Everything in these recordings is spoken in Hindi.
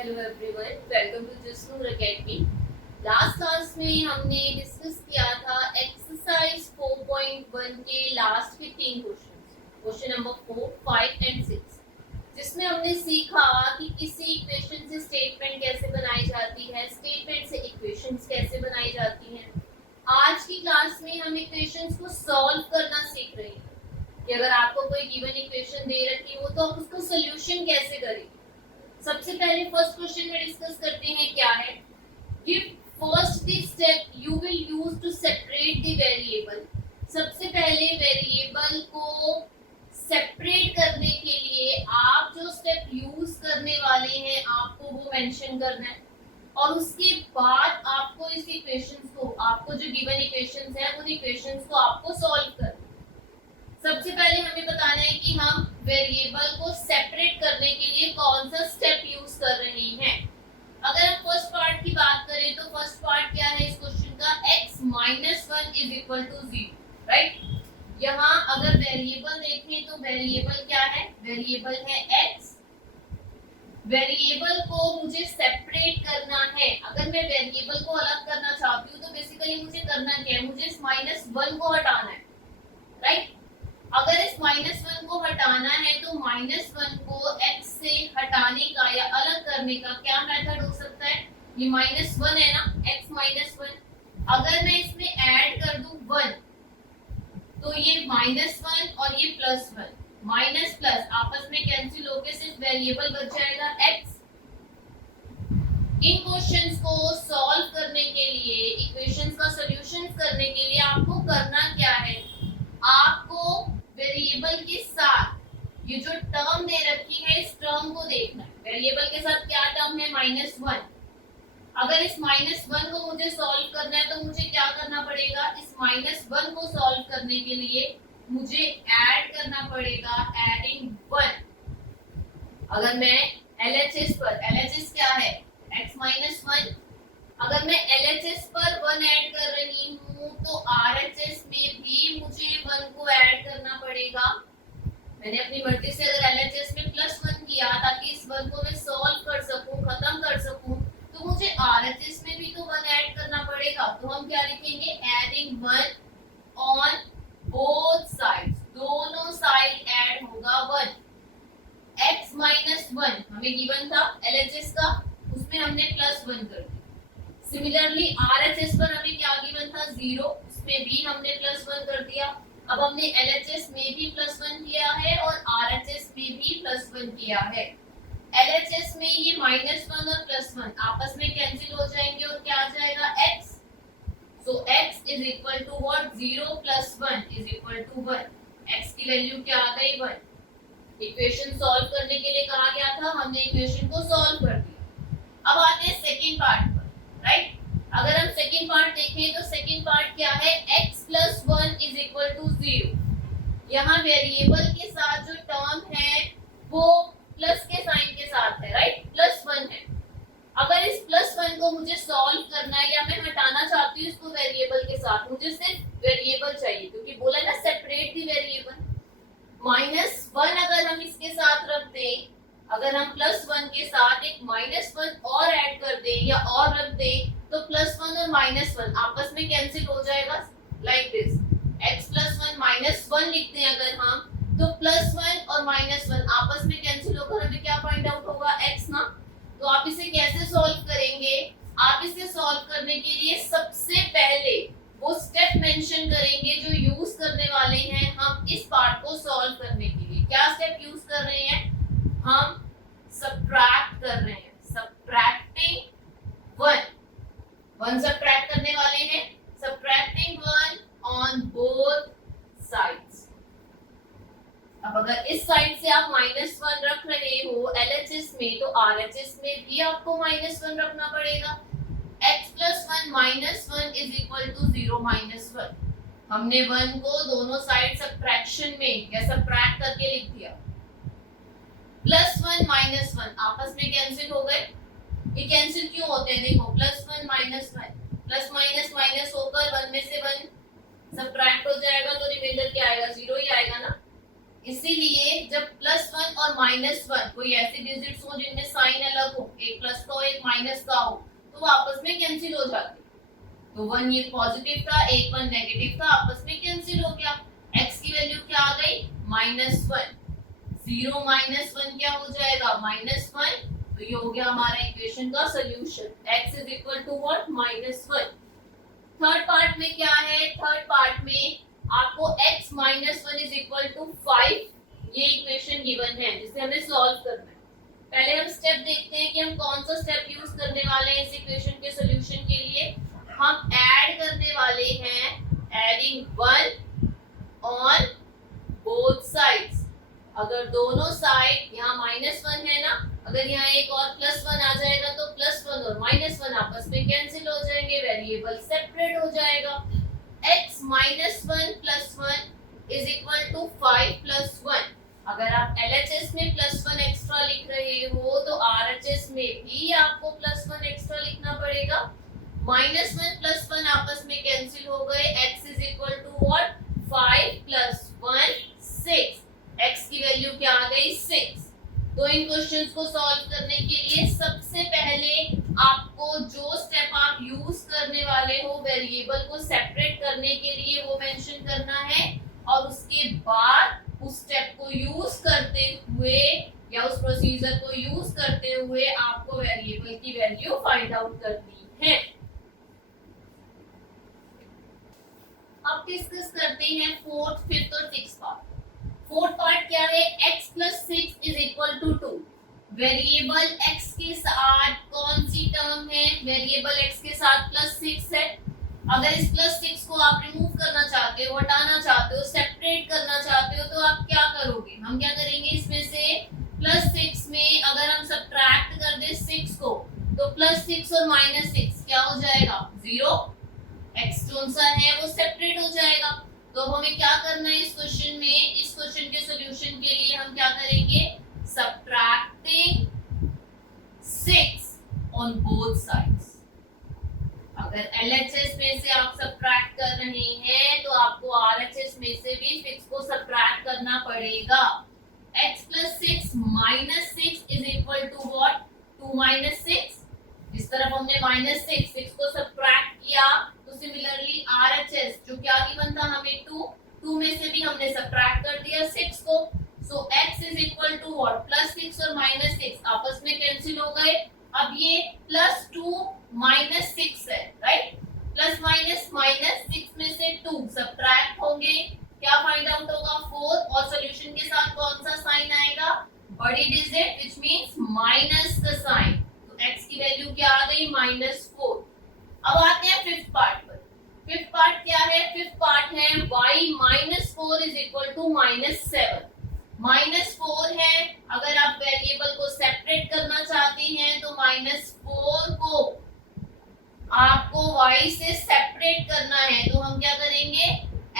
Hello everyone, welcome to Jasnoor academy. Last class में हमने डिस्कस किया था एक्सरसाइज 4.1 के लास्ट के 3 क्वेश्चन नंबर 4, 5 एंड 6, जिसमें हमने सीखा कि किसी इक्वेशन से स्टेटमेंट कैसे बनाई जाती है, स्टेटमेंट से इक्वेशंस कैसे बनाई जाती हैं। आज की क्लास में हम इक्वेशंस को सॉल्व करना सीख रहे हैं कि अगर आपको कोई गिवन इक्वेशन दे रखी हो तो आप उसको सोल्यूशन कैसे करेंगे। सबसे पहले फर्स्ट क्वेश्चन में डिस्कस करते हैं क्या है। Give first the step you will use to separate the variable. सबसे पहले वेरिएबल को सेपरेट करने के लिए आप जो स्टेप यूज करने वाले हैं आपको वो मेंशन करना है, और उसके बाद आपको इस इक्वेशंस को, आपको जो गिवन इक्वेशंस हैं उन इक्वेशंस को आपको सॉल्व करना है। सबसे पहले हमें बताना है कि हम वेरिएबल को सेपरेट करने के लिए कौन सा स्टेप यूज कर रहे हैं। अगर हम फर्स्ट पार्ट की बात करें तो फर्स्ट पार्ट क्या है इस क्वेश्चन का, x minus 1 is equal to 0, right. यहाँ अगर वेरिएबल देखें तो वेरिएबल क्या है, वेरिएबल है x। वेरिएबल को मुझे सेपरेट करना है। अगर मैं वेरिएबल को अलग करना चाहती हूँ तो बेसिकली मुझे करना क्या है, मुझे इस -1 को हटाना है, राइट। अगर इस -1 को हटाना है तो -1 को x से हटाने का या अलग करने का क्या मेथड हो सकता है, ये -1 है ना, x -1। अगर मैं इसमें ऐड कर दूं 1 तो ये -1 और ये +1, माइनस प्लस आपस में कैंसिल होकर सिर्फ वेरिएबल बच जाएगा x। इन क्वेश्चंस को सॉल्व करने के लिए, इक्वेशंस का सॉल्यूशन करने के लिए आपको करना क्या है, आपको वेरिएबल के साथ ये जो टर्म दे रखी है इस टर्म को देखना है। वेरिएबल के साथ क्या टर्म है, -1। अगर इस -1 को मुझे सॉल्व करना है तो मुझे क्या करना पड़ेगा, इस -1 को सॉल्व करने के लिए मुझे ऐड करना पड़ेगा, एडिंग 1। अगर मैं LHS पर, LHS क्या है, x -1, अगर मैं LHS पर 1 ऐड कर रही हूँ तो RHS में भी मुझे 1 को ऐड करना पड़ेगा। मैंने अपनी मर्जी से अगर LHS में +1 किया ताकि इस 1 को मैं सॉल्व कर सकूं, खत्म कर सकूं, तो मुझे RHS में भी तो 1 ऐड करना पड़ेगा। तो हम क्या लिखेंगे, एडिंग 1 ऑन बोथ साइड्स, दोनों साइड ऐड होगा 1। x -1 हमें गिवन था LHS का, उसमें हमने +1 कर दिया। सिमिलरली RHS पर हमें क्या गिवन था, 0, उसमें भी हमने +1 कर दिया। अब हमने LHS में भी +1 किया है और RHS में भी +1 किया है। LHS में ये -1 और +1 आपस में कैंसिल हो जाएंगे और क्या आ जाएगा, x। So x is equal to what, 0 + 1 is equal to 1। x की वैल्यू क्या आ गई, 1। इक्वेशन सॉल्व करने के लिए कहा गया था, हमने इक्वेशन को सॉल्व कर दिया। अब आते हैं सेकंड पार्ट पर, राइट। अगर हम सेकंड पार्ट देखें तो सेकंड पार्ट क्या है, x + 1 इज इक्वल टू 0। यहाँ वेरिएबल के साथ जो टर्म है वो प्लस के साइन के साथ है, राइट, +1 है। अगर इस +1 को मुझे सॉल्व करना है या मैं हटाना चाहती हूँ इसको वेरिएबल के साथ, मुझे सिर्फ वेरिएबल चाहिए क्योंकि बोला ना सेपरेट द वेरिएबल। -1 अगर हम इसके साथ रख दें, अगर हम +1 के साथ एक -1 और ऐड कर दें या और रख दें तो +1 और -1 आपस में कैंसिल हो जाएगा, लाइक दिस। x + 1 -1 लिखते हैं अगर हम, तो +1 और -1 आपस में कैंसिल होकर हमें क्या फाइंड आउट होगा, x ना। तो आप इसे कैसे सॉल्व करेंगे, आप इसे सॉल्व करने के लिए सबसे पहले वो स्टेप मेंशन करेंगे जो यूज करने वाले हैं हम इस पार्ट को सॉल्व करने के लिए। क्या स्टेप यूज कर रहे हैं, हम सब्ट्रैक्ट कर रहे हैं, सब्ट्रैक्टिंग 1 सब्ट्रैक्ट करने वाले हैं, सब्ट्रैक्टिंग 1 ऑन बोथ साइड्स। अब अगर इस साइड से आप -1 रख रहे हो LHS में तो RHS में भी आपको -1 रखना पड़ेगा। x + 1 -1 is equal to 0 -1। हमने 1 को दोनों साइड सब्ट्रैक्शन में या सब्ट्रैक्ट करके लिख दिया। +1 -1 आपस में कैंसिल हो गए। ये कैंसिल क्यों होते हैं, देखो, +1 -1 प्लस माइनस माइनस होकर 1 में से 1 सब्ट्रैक्ट हो जाएगा तो रिमाइंडर क्या आएगा, 0 ही आएगा ना। इसीलिए जब +1 और -1 कोई ऐसे डिजिट्स हो जिनमें साइन अलग हो, एक प्लस का हो एक माइनस का हो, तो वो आपस में कैंसिल हो जाते। तो 1 ये पॉजिटिव था, एक 1 नेगेटिव था, आपस में कैंसिल हो गया। x की वैल्यू क्या आ गई? -1। 0 -1 क्या हो जाएगा? -1। तो ये हो गया हमारा इक्वेशन का solution. x is equal to what? -1। Third part में क्या है? थर्ड पार्ट में आपको x -1 इज इक्वल टू 5 ये इक्वेशन गिवन है जिसे हमें सॉल्व करना है। पहले हम स्टेप देखते हैं कि हम कौन सा स्टेप यूज करने वाले हैं इस इक्वेशन के सॉल्यूशन के लिए। हम ऐड करने वाले हैं एडिंग 1 ऑन बोथ साइड्स। अगर दोनों साइड यहाँ -1 है ना, अगर यहाँ एक और +1 आ जाएगा तो +1 और -1 आपस में कैंसिल हो जाएंगे, वेरिएबल सेपरेट हो जाएगा। x -1 + 1 is equal to 5 + 1। अगर आप LHS में +1 एक्स्ट्रा लिख रहे हो तो RHS में भी आपको +1 एक्स्ट्रा लिखना पड़ेगा। -1 + 1 आपस में कैंसिल हो गए। x is equal to what? 5 + 1 6। x की वैल्यू क्या आ गई? 6। तो इन क्वेश्चंस को सॉल्व करने के लिए सबसे पहले आपको जो स्टेप आप यूज करने वाले हो वेरिएबल को सेपरेट करने के लिए वो मेंशन करना है, और उसके बाद उस स्टेप को यूज करते हुए या उस प्रोसीजर को यूज करते हुए आपको वेरिएबल की वैल्यू फाइंड आउट करनी है। अब डिस्कस करते हैं फोर्थ, फिफ्थ और सिक्स्थ पार्ट। फोर्थ पार्ट क्या है? x + 6 is equal to 2। Variable x के साथ कौन सी टर्म है? वेरिएबल x के साथ +6 है। अगर इस +6 को आप रिमूव करना चाहते हो, हटाना चाहते हो, सेपरेट करना चाहते हो, तो आप क्या करोगे? हम क्या करेंगे, इसमें से +6 में अगर हम सब्ट्रैक्ट कर दे 6 को, तो +6 और -6 क्या हो जाएगा? 0। x कौन सा है वो सेपरेट हो जाएगा। तो हमें क्या करना है इस क्वेश्चन में? इस क्वेश्चन के सॉल्यूशन के लिए हम क्या करेंगे? Subtracting 6 on both sides. अगर LHS में से आप सब्ट्रैक्ट कर रहे हैं तो आपको RHS में से भी 6 को सब्ट्रैक्ट करना पड़ेगा। x + 6 - 6 is equal to what? 2 - 6। इस तरफ हमने -6 को सब्ट्रैक्ट किया, तो सिमिलरली RHS जो क्या गिवन था हमें 2 में से भी हमने सब्ट्रैक्ट कर दिया 6 को। So x is equal to what? +6 और -6 आपस में कैंसिल हो गए। अब ये +2 - 6 है, राइट? प्लस माइनस 6 में से 2 सब्ट्रैक्ट होंगे, क्या फाइंड आउट होगा? 4। और सॉल्यूशन के साथ कौन सा साइन आएगा? बड़ी डिजिट, व्हिच मींस माइनस का साइन। तो x की वैल्यू क्या आ गई? -4। अब आते हैं फिफ्थ पार्ट पर। फिफ्थ पार्ट क्या है? फिफ्थ पार्ट है y -4 इज इक्वल टू -7। -4 है, अगर आप वेरिएबल को सेपरेट करना चाहते हैं तो -4 को आपको y से सेपरेट करना है, तो हम क्या करेंगे?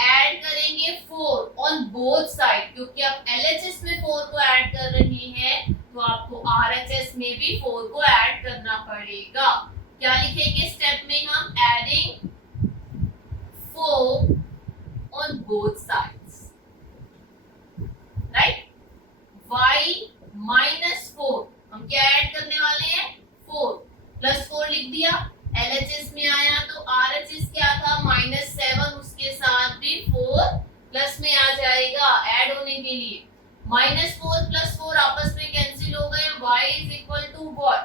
ऐड करेंगे 4 ऑन बोथ साइड। क्योंकि आप LHS में 4 को ऐड कर रहे हैं तो आपको RHS में भी 4 को ऐड करना पड़ेगा। क्या लिखेंगे स्टेप में हम? Adding 4 on both sides, right? y -4 हम क्या ऐड करने वाले हैं? 4 +4 लिख दिया। LHS में आया तो RHS क्या था? -7, उसके साथ भी 4 प्लस में आ जाएगा ऐड होने के लिए। -4 + 4 आपस में कैंसिल हो गए। y is equal to what?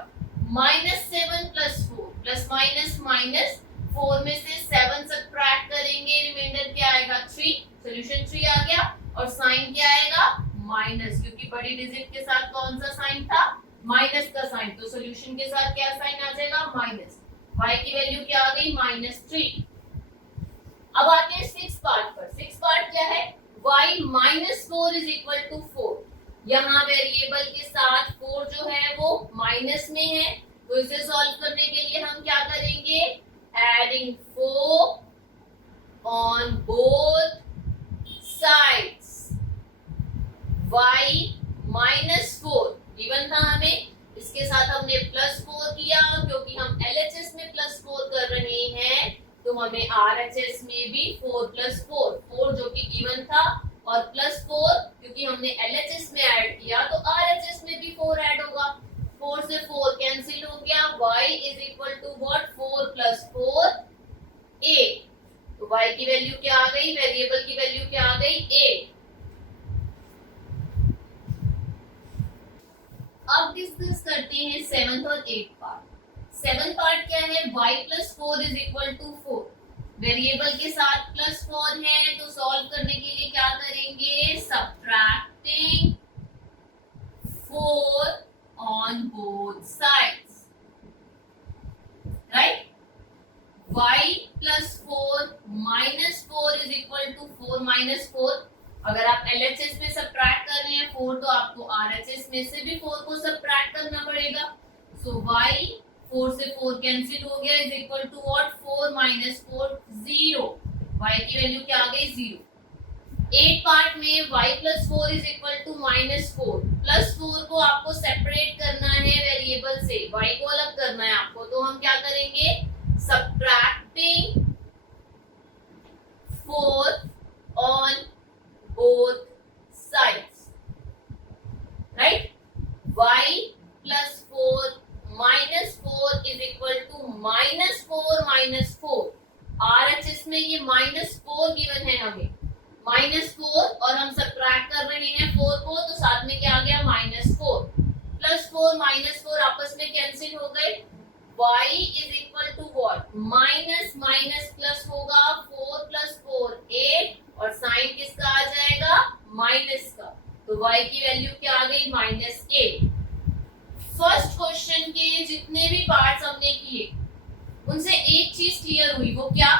-7 + 4 plus minus 4 में से 7 सब्ट्रैक्ट करेंगे, रिमाइंडर क्या आएगा? 3। सॉल्यूशन 3 आ गया। और साइन क्या आएगा? माइनस, क्योंकि बड़ी डिजिट के साथ कौन सा साइन था? माइनस का साइन। तो सॉल्यूशन के साथ क्या साइन आ जाएगा? माइनस। y की वैल्यू क्या आ गई? -3। अब आते हैं सिक्स्थ पार्ट पर। सिक्स्थ पार्ट क्या है? y -4 is equal to 4। यहाँ वेरिएबल के साथ 4 जो है वो माइनस में है, तो इसे सॉल्व करने के लिए हम क्या करेंगे? Adding 4 on both sides. y -4 given था हमें, इसके साथ हमने +4 किया, क्योंकि हम LHS में +4 कर रहे हैं तो हमें RHS में भी 4 + 4 जो कि गिवन था और +4 क्योंकि हमने LHS में ऐड किया तो RHS में भी 4 ऐड होगा। 4 से 4 कैंसिल हो गया, y is equal to what 4 + 4 8। तो y की वैल्यू क्या आ गई, वेरिएबल की वैल्यू क्या आ गई 8। अब डिस्कस करते हैं 7th और 8th पार्ट। 7th पार्ट क्या है, y + 4 is equal to 4। Variable के साथ +4 है तो सॉल्व करने के लिए क्या करेंगे, subtracting 4 on both sides, right. y + 4 - 4 is equal to 4 - 4। अगर आप LHS में सब्ट्रैक्ट कर रहे हैं 4 तो आपको RHS में से भी 4 को सब्ट्रैक्ट करना पड़ेगा। सो y 4 से 4 कैंसिल हो गया is equal to what 4 - 4 0। y की वैल्यू क्या आ गई 0। 8 पार्ट में y + 4 इज इक्वल टू -4। +4 को आपको सेपरेट करना है वेरिएबल से, y को अलग करना है आपको, तो हम क्या करेंगे, subtracting 4 on both sides, right? y + 4 - 4 is equal to -4 - 4। RHS में ये -4 गिवन है हमें, -4 और हम सब्ट्रैक्ट कर रहे हैं 4 को तो साथ में क्या आ गया -4। +4 - 4 आपस में कैंसिल हो गए। y is equal to what, minus minus plus होगा, 4 + 4 8 और साइन किसका आ जाएगा, माइनस का। तो y की वैल्यू क्या आ गई -8। फर्स्ट क्वेश्चन के जितने भी पार्ट्स हमने किए उनसे एक चीज क्लियर हुई, वो क्या,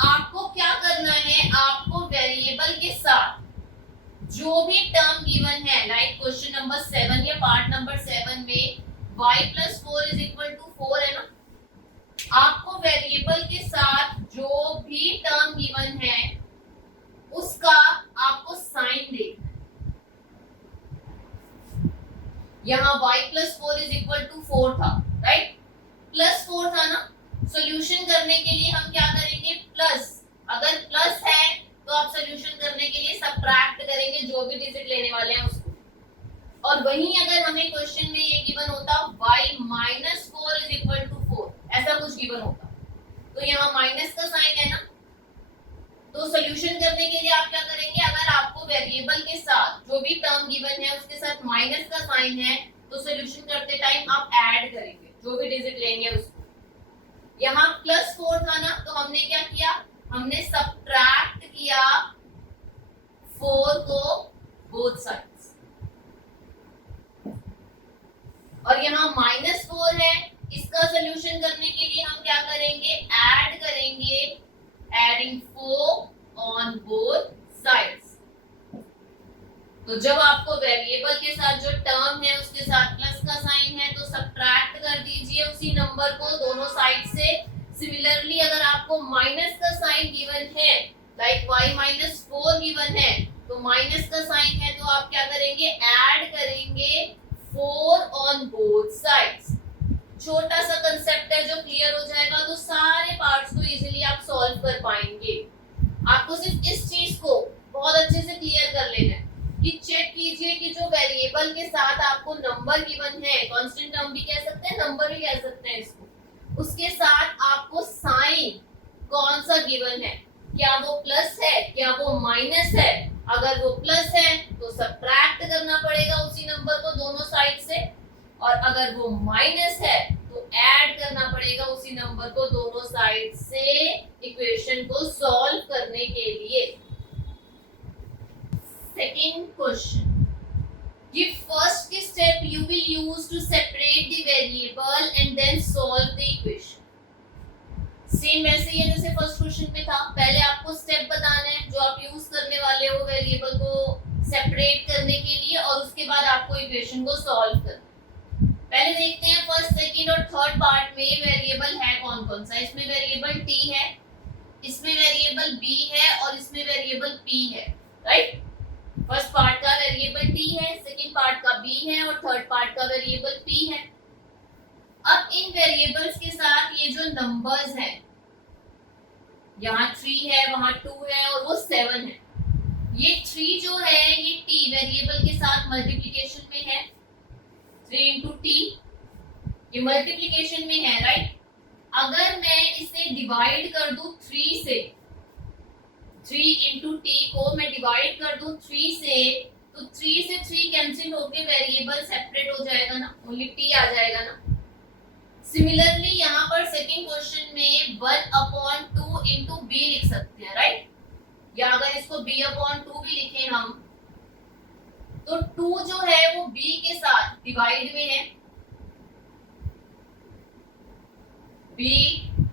आपको क्या करना है, आपको वेरिएबल के साथ जो भी टर्म गिवन है, लाइक क्वेश्चन नंबर 7 या पार्ट नंबर 7 में y + 4 इज इक्वल टू 4 है ना, आपको वेरिएबल के साथ जो भी टर्म गिवन है उसका आपको साइन देखना है। यहाँ y + 4 इज इक्वल टू 4 था, राइट, +4 था ना। सॉल्यूशन करने के लिए हम क्या करेंगे, प्लस, अगर प्लस है तो आप सॉल्यूशन करने के लिए सब्ट्रैक्ट करेंगे जो भी डिजिट लेने वाले हैं उसको। और वहीं अगर हमें क्वेश्चन में ये गिवन होता y - 4 इज इक्वल टू 4, ऐसा कुछ गिवन होता, तो यहाँ माइनस का साइन है ना, तो सॉल्यूशन करने के लिए आप क्या करेंगे, अगर आपको वेरिएबल के साथ जो भी टर्म गिवन है उसके साथ माइनस का साइन है तो सॉल्यूशन करते टाइम आप ऐड करेंगे जो भी डिजिट लेंगे उसको। यहाँ +4 था ना, तो हमने क्या किया, हमने सब्ट्रैक्ट किया 4 को बोथ साइड्स, और यहाँ -4 है, इसका सॉल्यूशन करने के लिए हम क्या करेंगे, ऐड करेंगे, एडिंग 4 ऑन बोथ साइड्स। तो जब आपको वेरिएबल के साथ जो टर्म है उसके साथ प्लस का साइन है तो सब्ट्रैक्ट कर दीजिए उसी नंबर को दोनों साइड से। सिमिलरली अगर आपको माइनस का साइन गिवन है, लाइक y - 4 गिवन है, तो माइनस का साइन है तो आप क्या करेंगे, ऐड करेंगे 4 ऑन बोथ साइड्स। छोटा सा कंसेप्ट है जो क्लियर हो जाएगा तो सारे पार्ट्स को इजीली आप सॉल्व कर पाएंगे। आपको सिर्फ इस चीज को बहुत अच्छे से क्लियर कर लेना है कि चेक कीजिए कि जो वेरिएबल के साथ आपको नंबर गिवन है, कांस्टेंट टर्म भी कह सकते हैं, नंबर भी कह सकते हैं इसको, उसके साथ आपको साइन कौन सा गिवन है, क्या वो प्लस है, क्या वो माइनस है। अगर वो प्लस है तो सब्ट्रैक्ट करना पड़ेगा उसी नंबर को दोनों साइड से, और अगर वो माइनस है तो ऐड करना पड़ेगा उसी नंबर को दोनों साइड से इक्वेशन को सॉल्व करने के लिए। Second question, give first step you will use to separate the variable and then solve the equation। Same वैसे ही है जैसे फर्स्ट क्वेश्चन में था, पहले आपको स्टेप बताना है जो आप यूज करने वाले हो वेरिएबल को सेपरेट करने के लिए, और उसके बाद आपको इक्वेशन को सॉल्व करना। पहले देखते हैं फर्स्ट, सेकंड और थर्ड पार्ट में वेरिएबल है कौन कौन सा। इसमें वेरिएबल t है, इसमें वेरिएबल b है और इसमें वेरिएबल p है, राइट। फर्स्ट पार्ट का वेरिएबल t है, सेकंड पार्ट का b है और थर्ड पार्ट का वेरिएबल p है। अब इन वेरिएबल्स के साथ ये जो नंबर्स हैं, यहाँ 3 है, वहां 2 है और वो 7 है, ये 3 जो है ये t वेरिएबल के साथ मल्टीप्लिकेशन में है, 3 इंटू टी, ये मल्टीप्लिकेशन में है, राइट। अगर मैं इसे डिवाइड कर दूं 3 से, 3 इंटू टी को मैं डिवाइड कर दूं 3 से, तो 3 से 3 कैंसिल होके वेरिएबल सेपरेट हो जाएगा ना, ओनली टी आ जाएगा ना। सिमिलरली यहाँ पर सेकंड क्वेश्चन में 1/2 इंटू बी लिख सकते हैं, राइट। या अगर इसको b/2 भी लिखें हम, तो 2 जो है वो b के साथ डिवाइड में है, b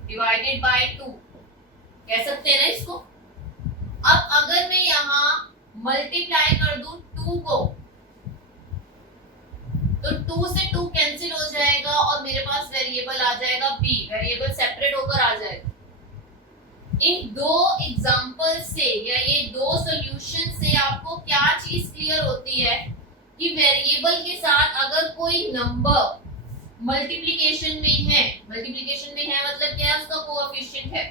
डिवाइडेड बाय 2 कह सकते हैं ना इसको। अब अगर मैं यहाँ मल्टीप्लाई कर दूं 2 को, तो 2 से 2 कैंसिल हो जाएगा और मेरे पास वेरिएबल आ जाएगा b, वेरिएबल सेपरेट होकर आ जाएगा। इन दो एग्जांपल से या ये दो सॉल्यूशन से आपको क्या चीज क्लियर होती है कि वेरिएबल के साथ अगर कोई नंबर मल्टीप्लिकेशन में है, मल्टीप्लिकेशन में है मतलब क्या है, उसका कोएफिशिएंट है।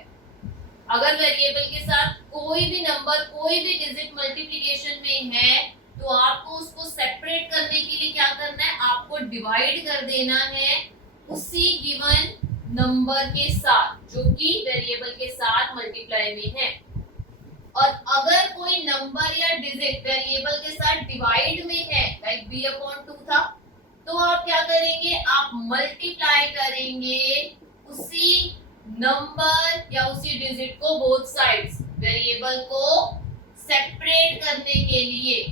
अगर वेरिएबल के साथ कोई भी नंबर, कोई भी डिजिट मल्टीप्लिकेशन में है, तो आपको उसको सेपरेट करने के लिए क्या करना है, आपको डिवाइड कर देना है उसी गिवन नंबर के साथ जो कि वेरिएबल के साथ मल्टीप्लाई में है। और अगर कोई नंबर या डिजिट वेरिएबल के साथ डिवाइड में है, लाइक b/2 था, तो आप क्या करेंगे, आप मल्टीप्लाई करेंगे उसी नंबर या उसी डिजिट को बोथ साइड्स, वेरिएबल को सेपरेट करने के लिए।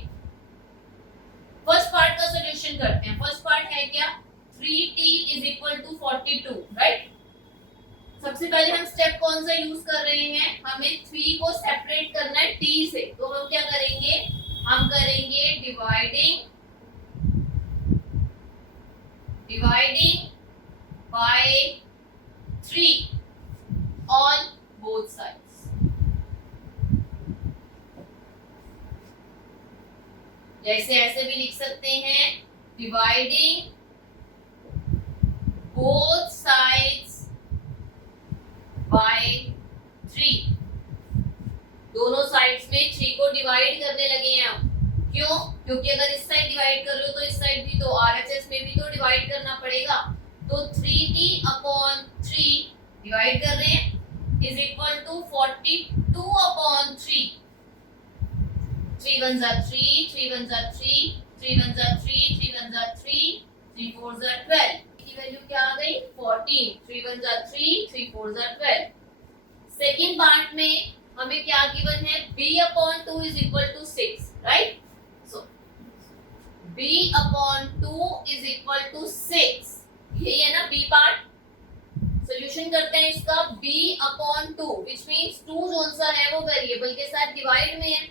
फर्स्ट पार्ट का सॉल्यूशन करते हैं। फर्स्ट पार्ट है क्या, 3t = 42, राइट। सबसे पहले हम स्टेप कौन सा यूज कर रहे हैं, हमें 3 को सेपरेट करना है t से, तो हम क्या करेंगे, हम करेंगे dividing by 3 on both sides. जैसे ऐसे भी लिख सकते हैं, डिवाइडिंग बोथ साइड्स बाय 3। दोनों साइड्स में 3 को डिवाइड करने लगे हैं हम। क्यों? क्योंकि अगर इस साइड डिवाइड कर रहे हो तो इस साइड भी, तो RHS में भी तो डिवाइड करना पड़ेगा। तो 3t/3 डिवाइड कर रहे हैं = 42/3। 3 1 3, 3 1 3, 3 1 3, 3 1 3, 3 4 12 की वैल्यू क्या आ गई, 14। 3 1 3, 3 4 12। सेकंड पार्ट में हमें क्या गिवन है, b/2 = 6, राइट। सो b/2 = 6, यही है ना b पार्ट। सॉल्यूशन करते हैं इसका, b/2 व्हिच मींस 2 जोन सा है वो वेरिएबल के साथ डिवाइड में है।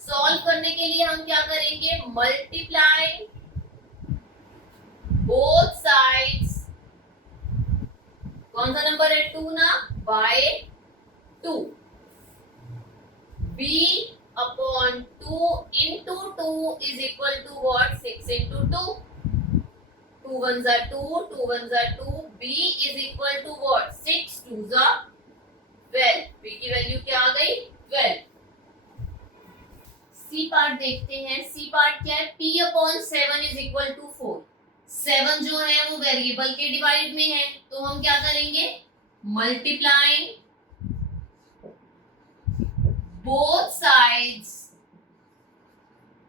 सॉल्व करने के लिए हम क्या करेंगे, मल्टीप्लाई बोथ साइड्स, कौन सा नंबर है 2 ना, bye 2। b/2 into 2 is equal to what, 6 into 2। 2 1 2, 2 1 2, b is equal to what, 6 2 12। b की वैल्यू क्या आ गई, 12। सी पार्ट देखते हैं। सी पार्ट क्या है, p/7 = 4। 7 जो है वो वेरिएबल के डिवाइड में है, तो हम क्या करेंगे, multiplying both sides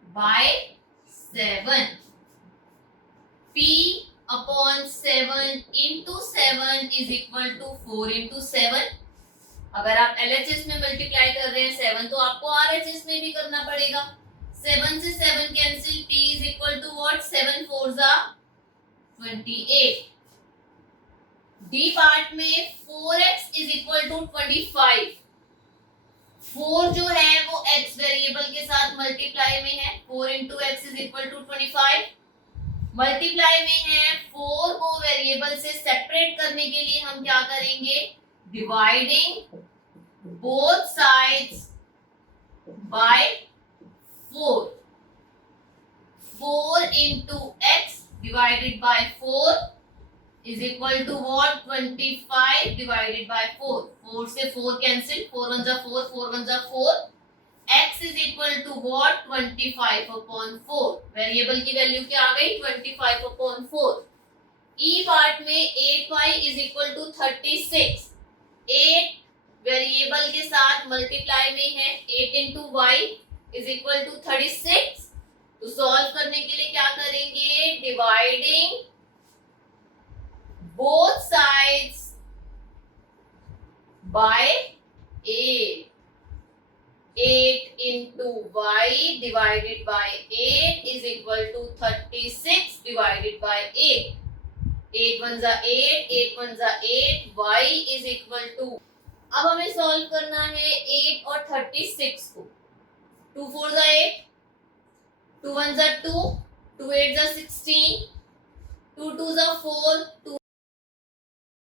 bye 7। p/7 into 7 = 4 into 7। अगर आप LHS में मल्टीप्लाई कर रहे हैं 7, तो आपको RHS में भी करना पड़ेगा। 7 से 7 cancel, p = what, 7 4 28। D part में 4x = 25। 4 जो है वो x वेरिएबल के साथ मल्टीप्लाई में है, 4 into x = 25। मल्टीप्लाई में है, 4 को वेरिएबल से सेपरेट करने के लिए हम क्या करेंगे, dividing both sides bye 4। 4 into x divided by 4 is equal to what, 25 divided by 4। 4 से 4 cancel, 4 1 4, 4 1 4, x is equal to what 25/4। Variable की वैल्यू क्या आ गई 25/4। ई पार्ट में 8y is equal to 36। 8 variable के साथ मल्टीप्लाई में है, 8 into y is equal to 36। तो सॉल्व करने के लिए क्या करेंगे, dividing both sides by 8। 8 into y divided by 8 is equal to 36 divided by 8. 8 ones are 8, 8 ones are 8, y is equal to, अब हमें सॉल्व करना है 8 और 36 को। 2 4s are 8, 2 1s are 2, 2 8s are 16, 2 2s are 4, 2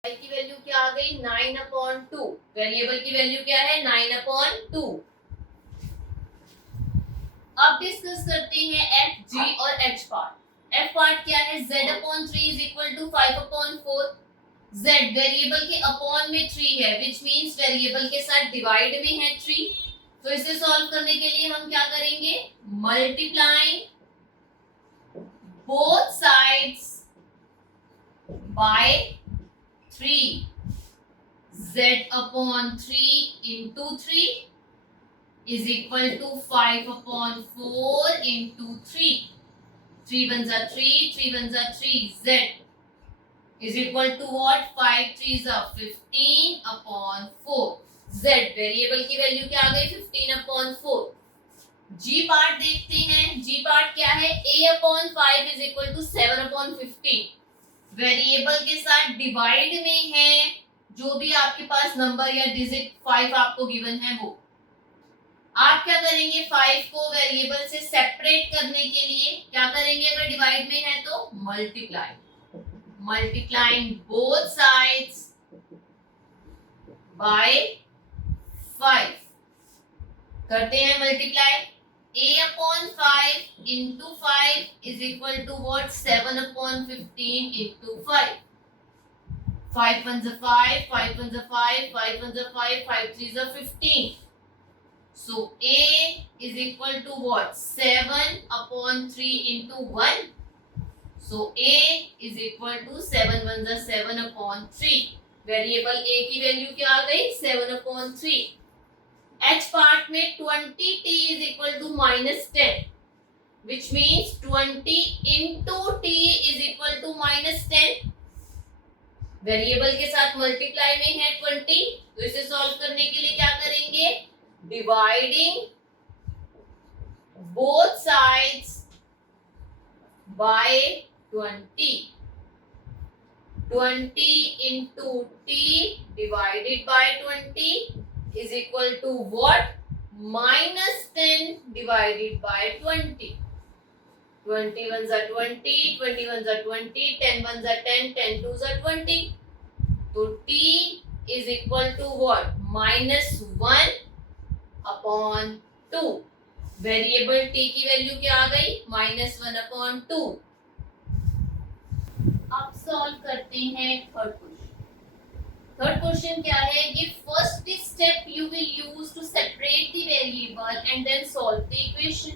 y की वैल्यू क्या आ गई 9/2। वेरिएबल की वैल्यू क्या है 9/2। अब डिस्कस करते हैं एफ, जी और एच पार्ट। एफ पार्ट क्या है, z/3 is equal to 5/4। z variable के अपॉन में 3 है, विच मींस वेरिएबल के साथ डिवाइड में है 3। तो इसे सॉल्व करने के लिए हम क्या करेंगे, multiplying both sides bye 3। z/3 into 3 is equal to 5/4 into 3. 3 ones are 3, 3 ones are 3. Z is equal to what? 5 3s are 15/4. Z variable की वैल्यू क्या आ गई 15/4। G पार्ट देखते हैं। G पार्ट क्या है, a/5 is equal to 7/15। Variable के साथ डिवाइड में है, जो भी आपके पास नंबर या डिजिट 5 आपको गिवन है वो आप क्या करेंगे, 5 को वेरिएबल से सेपरेट करने के लिए क्या करेंगे, अगर डिवाइड में है तो मल्टीप्लाइंग बोथ साइड्स बाय 5। करते हैं multiply, a/5 into 5 is equal to what, 7/15 into 5। 5 ones are 5, 5 ones are 5, 5 ones are 5, 5 3s are 15। So a is equal to what, 7/3 into 1। So a is equal to 7 ones are 7/3। Variable a की वैल्यू क्या आ गई 7/3। h पार्ट में 20t is equal to -10, which means 20 into t is equal to -10। Variable के साथ मल्टीप्लाई में है 20, तो इसे सॉल्व करने के लिए क्या करेंगे, dividing both sides by 20। 20 into t divided by 20 is equal to what, -10 divided by 20। 20 ones are 20, 20 ones are 20, 10 ones are 10, 10 twos are 20। तो t is equal to what, -1/2। Variable t की वैल्यू क्या आ गई -1/2। अब सॉल्व करते हैं थर्ड क्वेश्चन। थर्ड क्वेश्चन क्या है कि first step you will use to separate the variable and then solve the equation.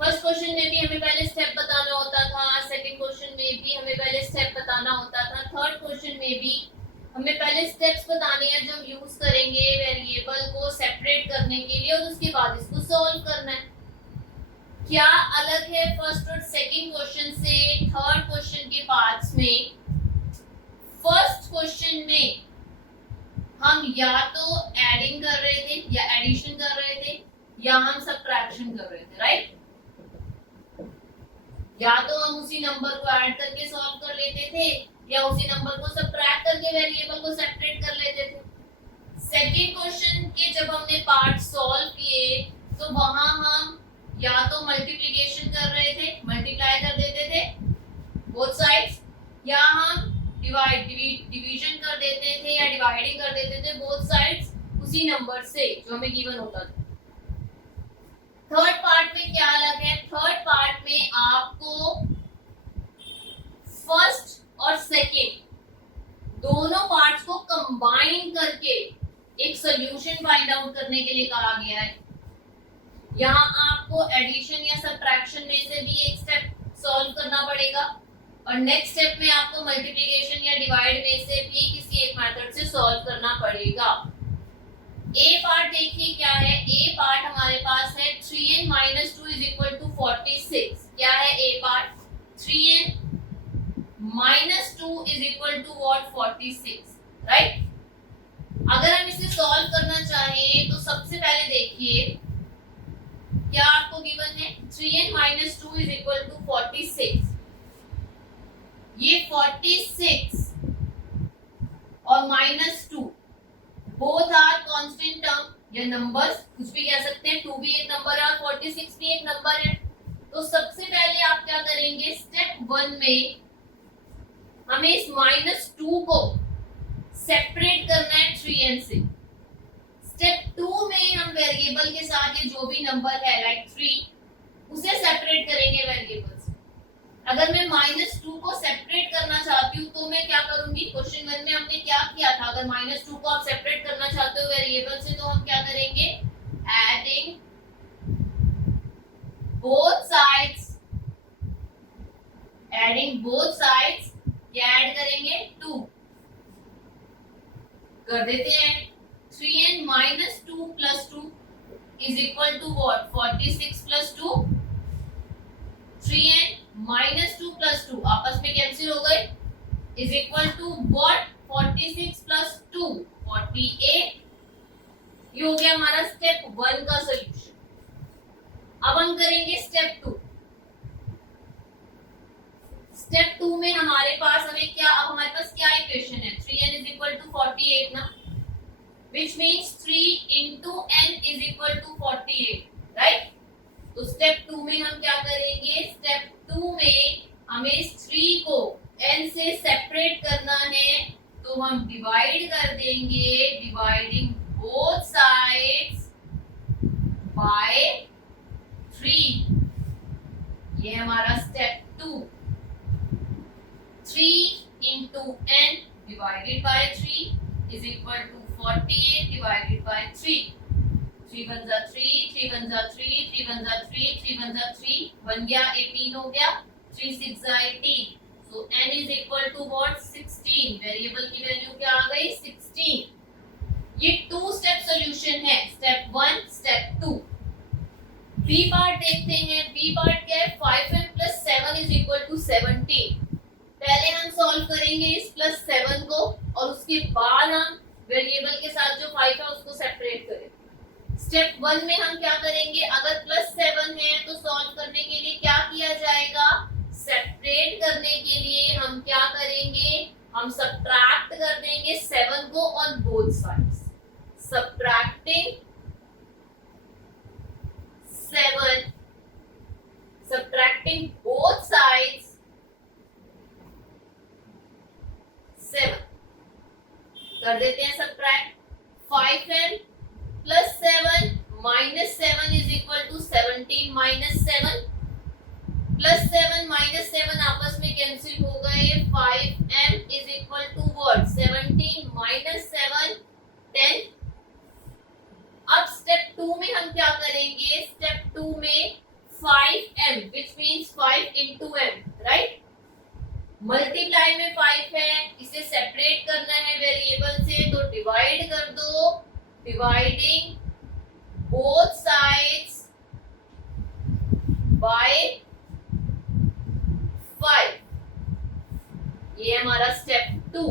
First question में भी हमें पहले स्टेप बताना होता था, सेकंड क्वेश्चन में भी हमें पहले स्टेप बताना होता था, थर्ड क्वेश्चन में भी हमें पहले स्टेप्स बताने हैं जो हम यूज करेंगे वेरिएबल को सेपरेट करने के लिए, और उसके बाद इसको सॉल्व करना है। क्या अलग है फर्स्ट और सेकंड क्वेश्चन से थर्ड क्वेश्चन के पार्ट्स में? फर्स्ट क्वेश्चन में हम या तो एडिंग कर रहे थे या एडिशन कर रहे थे या हम सब्ट्रैक्शन कर रहे थे, राइट। या तो हम उसी नंबर को ऐड करके सॉल्व कर लेते थे या उसी नंबर को सब्ट्रैक्ट करके वेरिएबल को सेपरेट कर लेते थे। सेकंड क्वेश्चन के जब हमने पार्ट सॉल्व किए तो वहां हम या तो मल्टीप्लिकेशन कर रहे थे, मल्टीप्लाई कर देते थे बोथ साइड्स, या हम डिवीजन कर देते थे या डिवाइडिंग कर देते थे बोथ साइड्स उसी नंबर से जो हमें गिवन होता था। थर्ड पार्ट में क्या अलग है? थर्ड पार्ट में आपको फर्स्ट और सेकंड दोनों पार्ट्स को कंबाइन करके एक सॉल्यूशन फाइंड आउट करने के लिए कहा गया है। यहाँ आपको एडिशन या सब्ट्रैक्शन में से भी एक स्टेप सॉल्व करना पड़ेगा और नेक्स्ट स्टेप में आपको मल्टीप्लिकेशन या डिवाइड में से भी किसी एक मेथड से सॉल्व करना पड़ेगा। ए पार्ट देखिए क्या है। ए पार्ट हमारे पास है 3n - 2 = 46। क्या है ए पार्ट? 3n - 2 = what? 46, राइट। अगर हम इसे सॉल्व करना चाहें तो सबसे पहले देखिए क्या आपको गिवन है। 3n - 2 = 46। ये 46 और -2 बोथ आर कांस्टेंट टर्म या नंबर्स, कुछ भी कह सकते हैं। 2 भी एक नंबर है और 46 भी एक नंबर है। तो सबसे पहले आप क्या करेंगे, स्टेप 1 में हमें इस -2 को सेपरेट करना है 3n से। स्टेप 2 में हम वेरिएबल के साथ ये जो भी नंबर है लाइक 3 उसे सेपरेट करेंगे वेरिएबल से। अगर मैं -2 को सेपरेट करना चाहती हूँ तो मैं क्या करूंगी? क्वेश्चन 1 में हमने क्या किया था? अगर -2 को आप सेपरेट करना चाहते हो वेरिएबल से तो हम क्या करेंगे? एडिंग बोथ साइड्स क्या ऐड करेंगे? 2 कर देते हैं। 3n - 2 + 2 = what? 46 + 2। 3n - 2 + 2 आपस में कैंसिल हो गए = what? 46 + 2 48। ये हो गया हमारा स्टेप 1 का सॉल्यूशन। अब हम करेंगे स्टेप 2। स्टेप 2 में हमारे पास हमें क्या, अब हमारे पास क्या इक्वेशन है? 3n = 48 ना, which means 3 × n = 48, राइट। तो स्टेप 2 में हम क्या करेंगे? स्टेप 2 में हमें इस 3 को n से सेपरेट करना है तो हम डिवाइड कर देंगे, डिवाइडिंग बोथ साइड्स बाय 3। ये हमारा step 2। 3 × n divided by 3 = 48 divided by 3। 3 1 जा 3, 3 1 जा 3, 3 1 जा 3, 3 1 जा 3, बन गया 18 हो गया। 3 6 जा 18। So n = what? 16। वेरिएबल की वैल्यू क्या आ गई? 16। ये 2 स्टेप सॉल्यूशन है, स्टेप 1 स्टेप 2। बी पार्ट देखते हैं। बी पार्ट क्या है? 5m + 7 = 17। पहले हम सॉल्व करेंगे इस +7 को और उसके बाद हम वेरिएबल के साथ जो 5 है उसको सेपरेट करें। स्टेप 1 में हम क्या करेंगे? अगर +7 है तो सॉल्व करने के लिए क्या किया जाएगा? सेपरेट करने के लिए हम क्या करेंगे? हम सब्ट्रैक्ट कर देंगे 7 को on both sides. Subtracting 7, subtracting both sides 7 कर देते हैं सब्ट्रैक्ट। 5m + 7 - 7 = 17 - 7 +7 - 7 आपस में कैंसिल हो गए। 5m = what? 17 - 7 10। अब स्टेप 2 में हम क्या करेंगे? स्टेप 2 में 5m which means 5 × m, right. Multiply में 5 है, इसे सेपरेट करना है वेरिएबल से तो डिवाइड कर दो, डिवाइडिंग बोथ साइड्स बाय 5। ये हमारा स्टेप 2।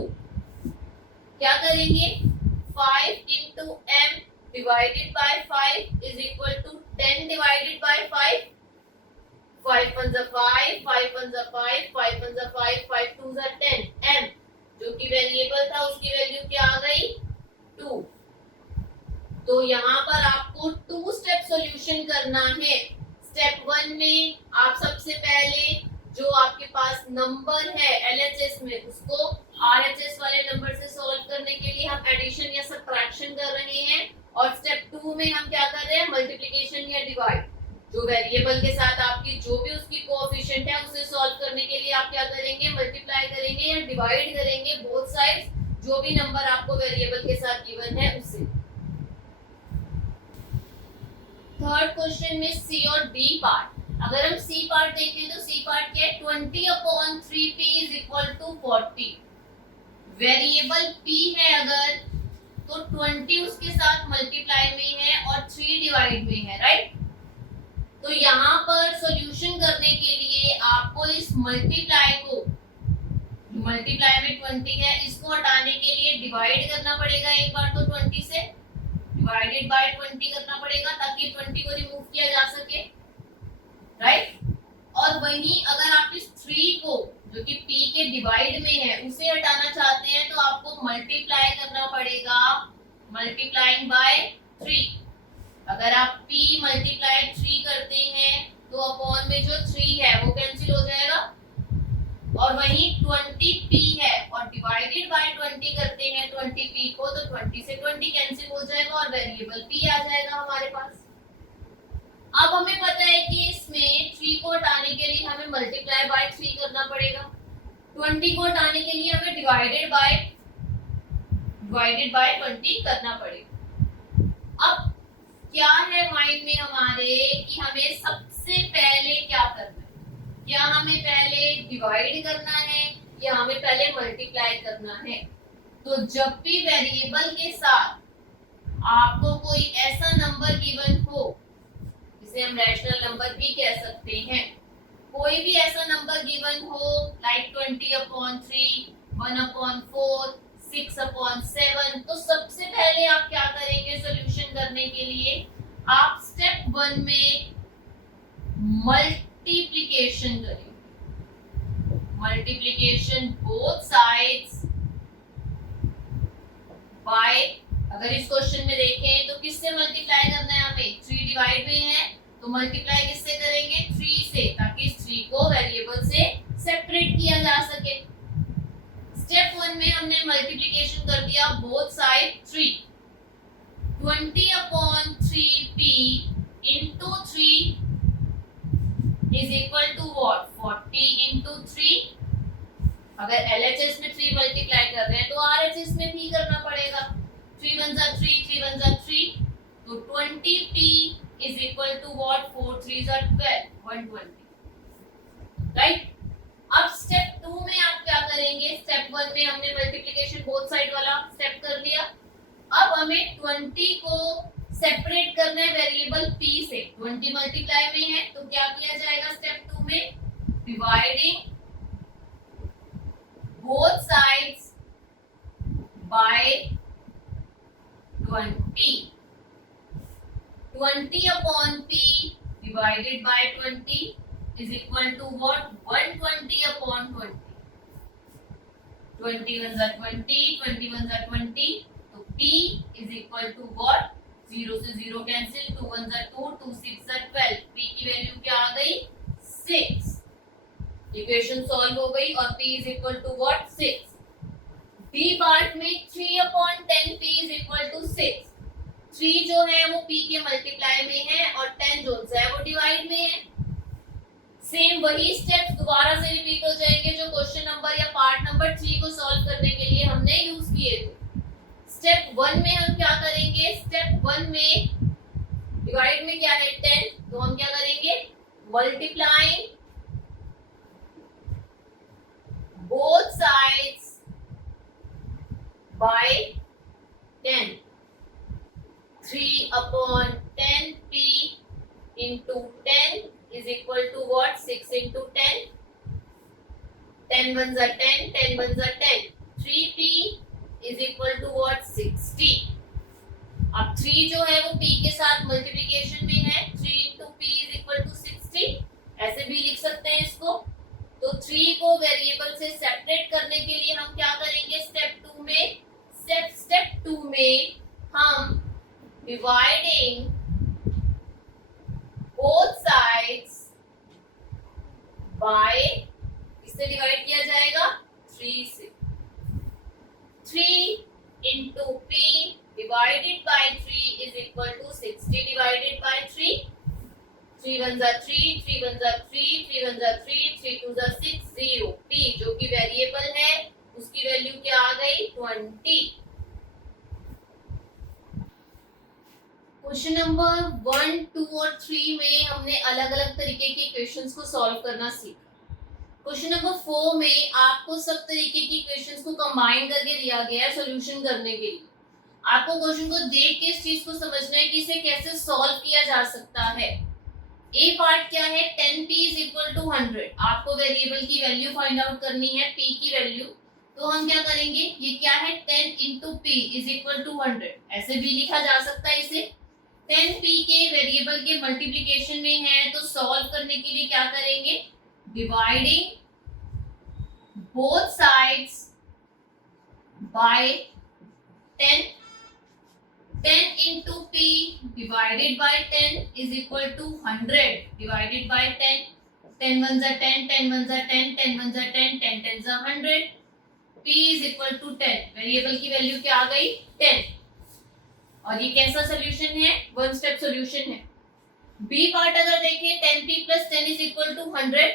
क्या करेंगे? 5 × m divided by 5 = 10 divided by 5। 5 1 जा 5, 5 1 जा 5, 5 1 जा 5, 5 2 जा 10। m जो कि वेरिएबल था उसकी वैल्यू क्या आ गई? 2। तो यहाँ पर आपको 2 स्टेप सॉल्यूशन करना है। स्टेप 1 में आप सबसे पहले जो आपके पास नंबर है LHS में उसको RHS वाले नंबर से सॉल्व करने के लिए हम एडिशन या सब्ट्रैक्शन कर रहे हैं और स्टेप 2 में हम क्या कर रहे हैं? मल्टीप्लिकेशन या डिवाइड। जो वेरिएबल के साथ आपकी जो भी उसकी कोएफिशिएंट है उसे सॉल्व करने के लिए आप क्या करेंगे? मल्टीप्लाई करेंगे या डिवाइड करेंगे बोथ साइड्स जो भी नंबर आपको वेरिएबल के साथ गिवन है उससे। थर्ड क्वेश्चन में सी और डी पार्ट, अगर हम सी पार्ट देखें तो सी पार्ट क्या है, 20/3p is equal to 40। Variable p है अगर, तो 20 उसके साथ मल्टीप्लाई में है और 3 डिवाइड में है, राइट। तो यहाँ पर सॉल्यूशन करने के लिए आपको इस मल्टीप्लाई को, मल्टीप्लाई में 20 है, इसको हटाने के लिए डिवाइड करना पड़ेगा एक बार, तो 20 से डिवाइडेड बाय 20 करना पड़ेगा ताकि 20 को रिमूव किया जा सके, राइट। और वहीं अगर आप इस 3 को जो कि p के डिवाइड में है उसे हटाना चाहते हैं तो आपको मल्टीप्लाई करना पड़ेगा, मल्टीप्लाइंग बाय 3। अगर आप p मल्टीप्लाई 3 करते हैं तो अपॉन में जो 3 है वो कैंसिल हो जाएगा, और वहीं 20p है और डिवाइडेड बाय 20 करते हैं 20p को, तो 20 से 20 कैंसिल हो जाएगा और वेरिएबल p आ जाएगा हमारे पास। अब हमें पता है कि इसमें 3 को हटाने के लिए हमें मल्टीप्लाई बाय 3 करना पड़ेगा, 20 को हटाने के लिए हमें डिवाइडेड बाय 20 करना पड़ेगा। अब क्या है माइंड में हमारे कि हमें सबसे पहले क्या करना है, क्या हमें पहले डिवाइड करना है या हमें पहले मल्टीप्लाई करना है। तो जब भी वेरिएबल के साथ आपको कोई ऐसा नंबर गिवन हो, जिसे हम रैशनल नंबर भी कह सकते हैं, कोई भी ऐसा नंबर गिवन हो लाइक 20/3, 1/4, 6/7, तो सबसे पहले आप क्या करेंगे सॉल्यूशन करने के लिए, आप स्टेप 1 में मल्टीप्लिकेशन करेंगे, मल्टीप्लिकेशन बोथ साइड्स बाय, अगर इस क्वेश्चन में देखें तो किससे मल्टीप्लाई करना है हमें, 3 डिवाइड में है तो मल्टीप्लाई किससे करेंगे, 3 से, ताकि इस 3 को वेरिएबल से सेपरेट किया जा सके। स्टेप 1 में हमने मल्टीप्लिकेशन कर दिया both side 3, 20/3p into 3 is equal to what, 40 into 3। अगर LHS में 3 मल्टीप्लाई कर रहे हैं तो RHS में भी करना पड़ेगा, 3 1 जा 3, 3 1 जा 3, तो 20p is equal to what, 4 3 जा 12, 120, राइट। अब स्टेप 2 में आप क्या करेंगे, स्टेप 1 में हमने मल्टीप्लिकेशन बोथ साइड वाला स्टेप कर लिया, अब हमें 20 को सेपरेट करना है वेरिएबल p से, 20 मल्टीप्लाई में है तो क्या किया जाएगा स्टेप 2 में, dividing both sides bye 20, 20/p divided by 20 is equal to what, 120/20, 21 जा 20, 21 जा 20, तो p is equal to what, 0 से 0 कैंसिल, 2 1 जा 2, 2 6 जा 12, p की वैल्यू क्या आ गई, 6। इक्वेशन सॉल्व हो गई और p is equal to what, 6। d part में 3/10p is equal to 6, 3 जो है वो p के मल्टीप्लाई में है और 10 जो है वो डिवाइड में है। सेम वही स्टेप्स दोबारा से रिपीट हो जाएंगे जो क्वेश्चन नंबर या पार्ट नंबर 3 को सॉल्व करने के लिए हमने यूज किए थे। स्टेप 1 में हम क्या करेंगे, स्टेप 1 में डिवाइड में क्या है 10, तो हम क्या करेंगे, multiplying both sides by 10, 3/10p into 10 is equal to what, 6 into 10, 10 1 जा 10, 10 1 जा 10, 3p is equal to what, 60। अब 3 जो है वो p के साथ मल्टीप्लिकेशन में है, 3 into p is equal to 60, ऐसे भी लिख सकते हैं इसको। तो 3 को वेरिएबल से सेपरेट करने के लिए हम क्या करेंगे स्टेप 2 में, स्टेप 2 में हम dividing both sides by, इससे डिवाइड किया जाएगा 3 से, 3 into p divided by 3 is equal to 60 divided by 3, 3 1 जा 3, 3 1 जा 3, 3 1 जा 3, 3 2 जा 6, 0, p जो कि वेरिएबल है उसकी वैल्यू क्या आ गई, 20। क्वेश्चन नंबर 1, 2 4, 3 में हमने अलग अलग तरीके के क्वेश्चंस को सॉल्व करना सीखा। क्वेश्चन नंबर 4 में आपको सब तरीके की क्वेश्चंस को कंबाइन करके दिया गया है सॉल्यूशन करने के लिए। आपको क्वेश्चन को देख के इस चीज को समझना है कि इसे कैसे सॉल्व किया जा सकता है। ए पार्ट क्या है, 10p इज इक्वल टू 100। आपको वेरिएबल की वैल्यू फाइंड आउट करनी है, p की वैल्यू। तो हम क्या करेंगे, ये क्या है, 10 into p is equal to 100। ऐसे भी लिखा जा सकता है इसे। 10p के वेरिएबल के मल्टीप्लिकेशन में है, तो सॉल्व करने के लिए क्या करेंगे, dividing both sides by 10। 10 into p divided by 10 is equal to 100 divided by 10. 10 ones are 10, 10 ones are 10, 10 ones are 10, 10 tens are 100. p is equal to 10. Variable की वैल्यू क्या आ गई, 10। और ये कैसा सोल्यूशन है, वन स्टेप सोल्यूशन है। b पार्ट अगर देखें, 10p plus 10 is equal to 100।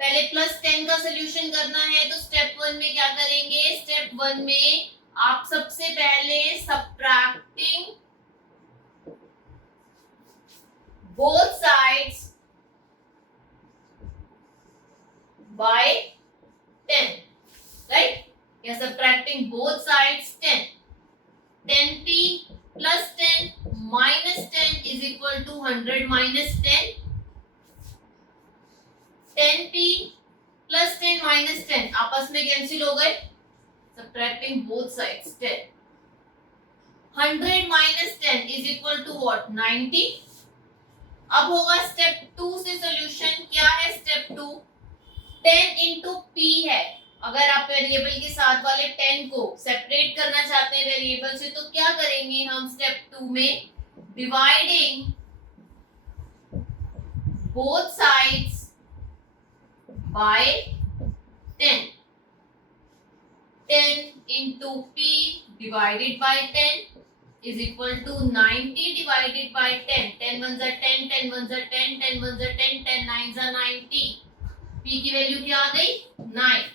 पहले प्लस 10 का सोल्यूशन करना है, तो स्टेप 1 में क्या करेंगे, स्टेप 1 में आप सबसे पहले subtracting both sides by 10, right, या subtracting both sides 10। 10p plus 10 minus 10 is equal to 100 minus 10। 10p plus 10 minus 10 आपस में कैंसिल हो गए, subtracting both sides 10. 100 minus 10 is equal to what, 90. अब होगा स्टेप 2 से सॉल्यूशन। क्या है स्टेप 2, 10 into p है। अगर आप वेरिएबल के साथ वाले 10 को सेपरेट करना चाहते हैं वेरिएबल से, तो क्या करेंगे हम स्टेप 2 में, dividing both sides by 10। 10 into p divided by 10 is equal to 90 divided by 10. 10 ones are 10, 10 ones are 10, 10 ones are 10, 10 nines are 90. p की वैल्यू क्या आ गई, 9।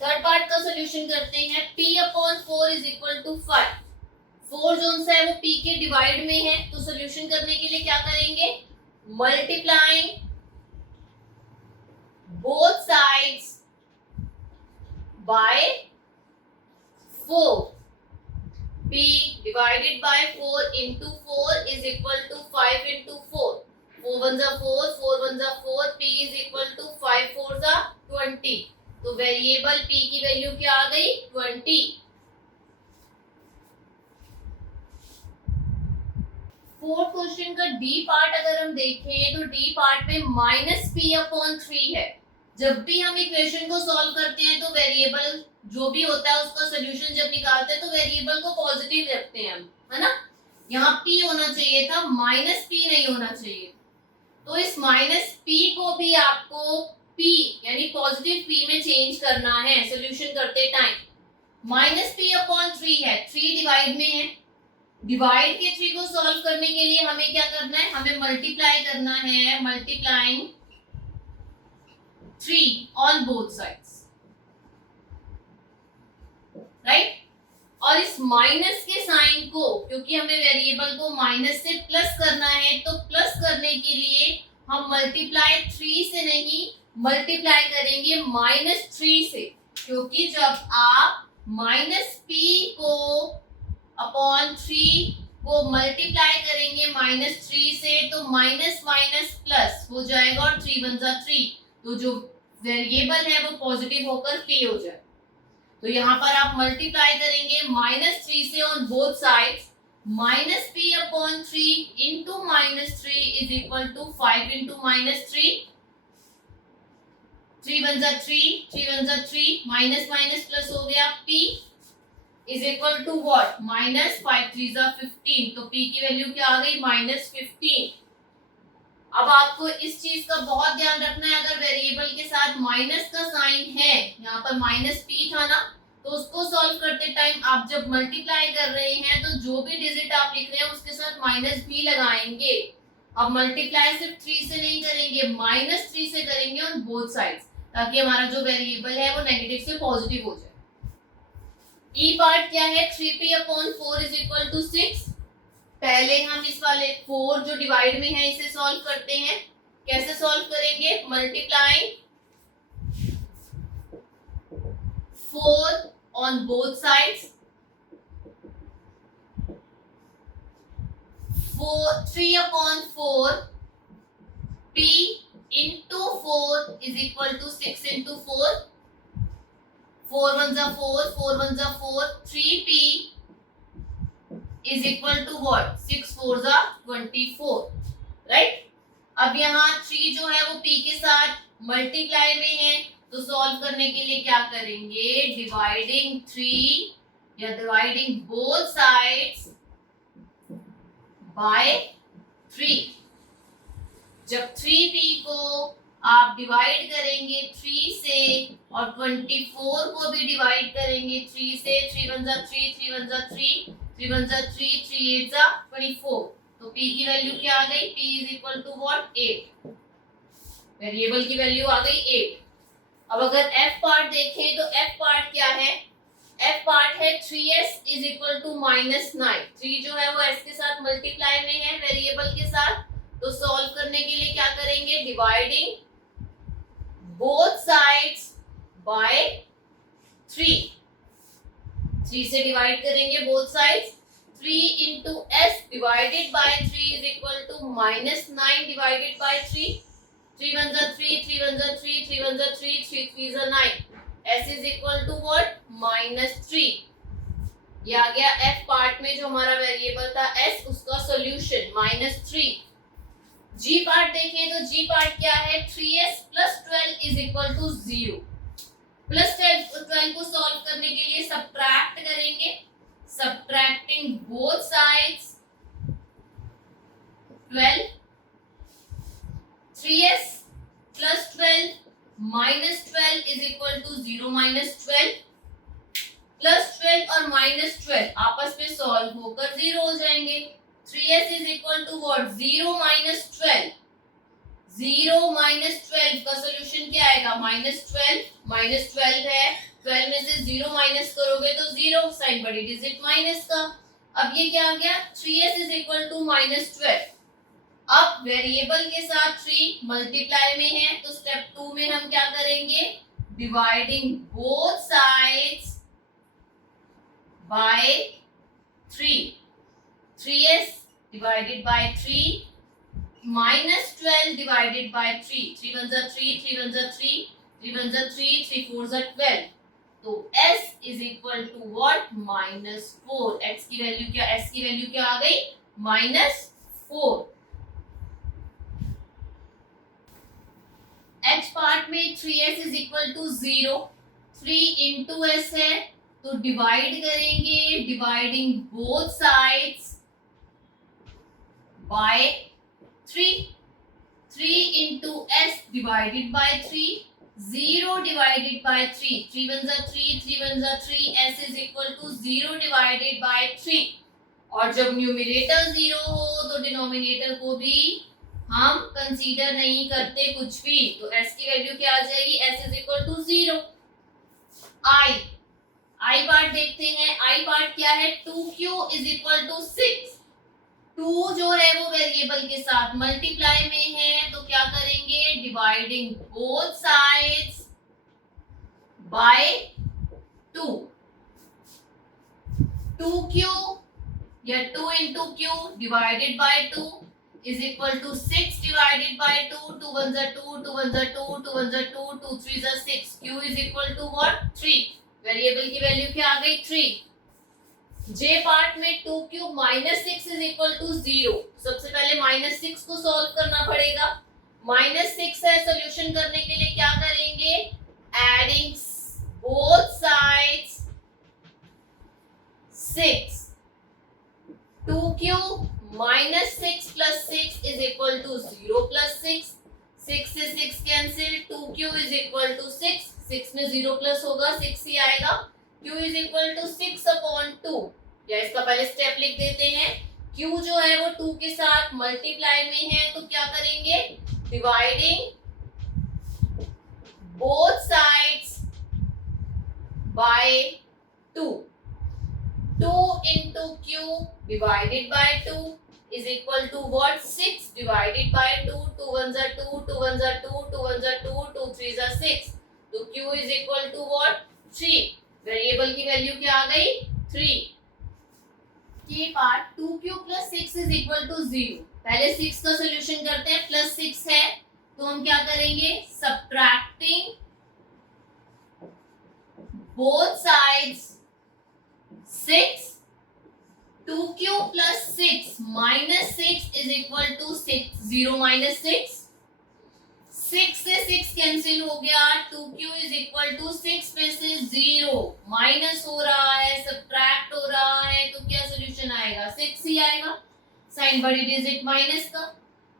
थर्ड पार्ट का सॉल्यूशन करते हैं। p upon 4 is equal to 5। 4 जो सा है वो p के डिवाइड में है, तो सॉल्यूशन करने के लिए क्या करेंगे, multiplying both sides by 4। p divided by 4 into 4 is equal to 5 into 4। 4 ones are 4, 4 ones are 4, p is equal to 5 fours are 20। तो वेरिएबल p की वैल्यू क्या आ गई, 20। फोर्थ क्वेश्चन का डी पार्ट अगर हम देखें, तो डी पार्ट में माइनस p अपॉन 3 है। जब भी हम इक्वेशन को सॉल्व करते हैं, तो वेरिएबल जो भी होता है उसका सॉल्यूशन जब निकालते हैं, तो वेरिएबल को पॉजिटिव रखते हैं हम, है ना। यहाँ p होना चाहिए था, माइनस p नहीं होना चाहिए। तो इस माइनस p को भी आपको p यानी पॉजिटिव p में चेंज करना है सॉल्यूशन करते टाइम। माइनस p अपॉन 3 है, 3 डिवाइड में है। डिवाइड के 3 को सॉल्व करने के लिए हमें क्या करना है, हमें मल्टीप्लाई करना है, multiplying 3 on both sides, right. और इस माइनस के साइन को, क्योंकि हमें वेरिएबल को माइनस से प्लस करना है, तो प्लस करने के लिए हम मल्टीप्लाई 3 से नहीं, मल्टीप्लाई करेंगे माइनस 3 से। क्योंकि जब आप माइनस p को अपॉन 3 को मल्टीप्लाई करेंगे माइनस 3 से, तो माइनस माइनस प्लस हो जाएगा और 3 1 जा 3, तो जो वेरिएबल है वो पॉजिटिव होकर p हो जाए। तो यहाँ पर आप मल्टीप्लाई करेंगे माइनस 3 से on both sides, minus p upon 3 into minus 3 is equal to 5 into minus 3। 3 1 जा 3, 3 1 जा 3, माइनस माइनस प्लस हो गया, p is equal to what, minus 5 3 जा 15। तो p की वैल्यू क्या आ गई, माइनस 15। अब आपको इस चीज का बहुत ध्यान रखना है, अगर वेरिएबल के साथ माइनस का साइन है, यहाँ पर माइनस p था ना, तो उसको सॉल्व करते टाइम आप जब मल्टीप्लाई कर रहे हैं, तो जो भी डिजिट आप लिख रहे हैं उसके साथ माइनस भी लगाएंगे। अब मल्टीप्लाई सिर्फ 3 से नहीं करेंगे, माइनस 3 से करेंगे ऑन बोथ साइड्स, ताकि हमारा जो वेरिएबल है वो नेगेटिव से पॉजिटिव हो जाए। ई पार्ट क्या है, 3p upon 4 is equal to 6। पहले हम इस वाले 4 जो डिवाइड में है इसे सॉल्व करते हैं। कैसे सॉल्व करेंगे? Multiplying 4 on both sides, 3/4 p into 4 is equal to 6 into 4, 4 1s are 4, 4 1s are 4, 3p is equal to what? 6 4s are 24, right? अब यहाँ 3 जो है वो p के साथ मल्टीप्लाई में है, तो सॉल्व करने के लिए क्या करेंगे? डिवाइडिंग 3 या डिवाइडिंग बोथ साइड्स बाय 3। जब 3p को आप डिवाइड करेंगे 3 से और 24 को भी डिवाइड करेंगे 3 से, 3 1s are 3, 3 1s are 3, 3 1s are 3, 3 8s are 24, तो p की वैल्यू क्या आ गई? p is equal to what? 8। Variable की वैल्यू आ गई 8। अब अगर f पार्ट देखें तो f पार्ट क्या है? f पार्ट है 3s is equal to -9। 3 जो है वो s के साथ मल्टीप्लाई में है वेरिएबल के साथ, तो सॉल्व करने के लिए क्या करेंगे? Dividing both sides bye 3। 3 से डिवाइड करेंगे both sides, 3 into s divided by 3 is equal to -9 divided by 3, 3 1s are 3, 3 1s are 3, 3 1s are 3, 3 3s are 9, s is equal to what? -3। ये आ गया f पार्ट में जो हमारा वेरिएबल था s, उसका सॉल्यूशन -3। g पार्ट देखें तो g पार्ट क्या है? 3s plus 12 is equal to 0। Plus 12 को सॉल्व करने के लिए सब्ट्रैक्ट करेंगे, subtracting both sides 12, 3s plus 12 minus 12 is equal to 0 minus 12, plus 12 और माइनस 12 आपस में सॉल्व होकर 0 हो जाएंगे। 3s is equal to what? 0 minus 12, 0 minus 12 का सोल्यूशन क्या आएगा? -12, -12 है, 12 में से 0 माइनस करोगे तो 0, साइन बड़ी डिजिट माइनस का। अब ये क्या आ गया? 3s is equal to -12। अब वेरिएबल के साथ 3 मल्टीप्लाई में है, तो स्टेप 2 में हम क्या करेंगे? Dividing both sides bye 3। 3s divided by 3 minus 12 divided by 3, 3 1s are 3, 3 1s are 3, 3 1s are 3, 3 4s are 12, तो s is equal to what? -4। x की वैल्यू क्या? s की वैल्यू क्या आ गई? -4। h पार्ट में 3s is equal to 0, 3 into s है, तो डिवाइड करेंगे, dividing both sides bye 3, 3 into s divided by 3, 0 divided by 3, 3 1s are 3, 3 1s are 3, s is equal to 0 divided by 3। और जब न्यूमरेटर 0 हो तो डिनोमिनेटर को भी हम कंसीडर नहीं करते कुछ भी, तो s की वैल्यू क्या आ जाएगी? s is equal to 0। i part देखते हैं, i पार्ट क्या है? 2q is equal to 6। 2 जो है वो वेरिएबल के साथ मल्टीप्लाई में है, तो क्या करेंगे? Dividing both sides by 2। 2q या 2 into q divided by 2 is equal to 6 divided by 2, 2 1s are 2, 2 1s are 2, 2 1s are 2, 2 3s are 6, q is equal to what? 3। Variable की वैल्यू क्या आ गई? 3। जे पार्ट में 2q -6 is equal to 0। सबसे पहले -6 को सॉल्व करना पड़ेगा। -6 है, सॉल्यूशन करने के लिए क्या करेंगे? Adding both sides 6। 2q -6 plus 6 is equal to 0 plus 6, 6 से 6 cancel, 2q is equal to 6, 6 में 0 प्लस होगा 6 ही आएगा, q is equal to 6/2। या इसका पहले स्टेप लिख देते हैं, q जो है वो 2 के साथ मल्टीप्लाई में है, तो क्या करेंगे? Dividing both sides by 2। 2 into Q divided by 2 is equal to what? 6 divided by 2. 2 ones are 2, 2 ones are 2, 2 ones are 2, 2 threes are 6. तो Q is equal to what? 3. Variable की वैल्यू क्या आ गई? 3. ये part 2Q plus 6 is equal to 0. पहले 6 का सोल्यूशन करते हैं. प्लस 6 है तो हम क्या करेंगे? Subtracting both sides 6. 2Q plus 6 minus 6 is equal to 6. 0 minus 6. 6 से 6 कैंसिल हो गया. 2Q is equal to 6 पे से 0 माइनस हो रहा है, सब्ट्रैक्ट हो रहा है, तो क्या सोल्यूशन आएगा? 6 ही आएगा. साइन बड़ी डिजिट माइनस का.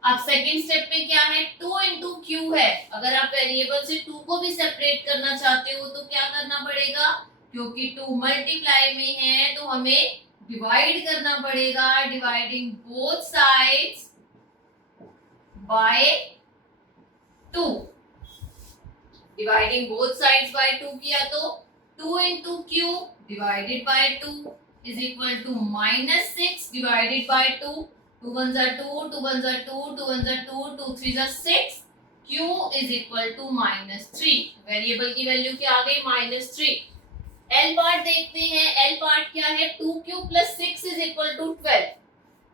अब सेकंड स्टेप में क्या है? 2 इंटू क्यू है. अगर आप वेरिएबल से 2 को भी सेपरेट करना चाहते हो तो क्या करना पड़ेगा? क्योंकि 2 मल्टीप्लाई में है तो हमें डिवाइड करना पड़ेगा. Dividing both sides by 2. Dividing both sides by 2 किया तो 2 into q divided by 2 is equal to minus 6 divided by 2. 2 ones are 2, 2 ones are 2, 2 ones are 2, 2 threes are 6. Q is equal to minus 3. Variable की वैल्यू क्या आ गई? minus 3. L पार्ट देखते हैं. L पार्ट क्या है? 2Q plus 6 is equal to 12.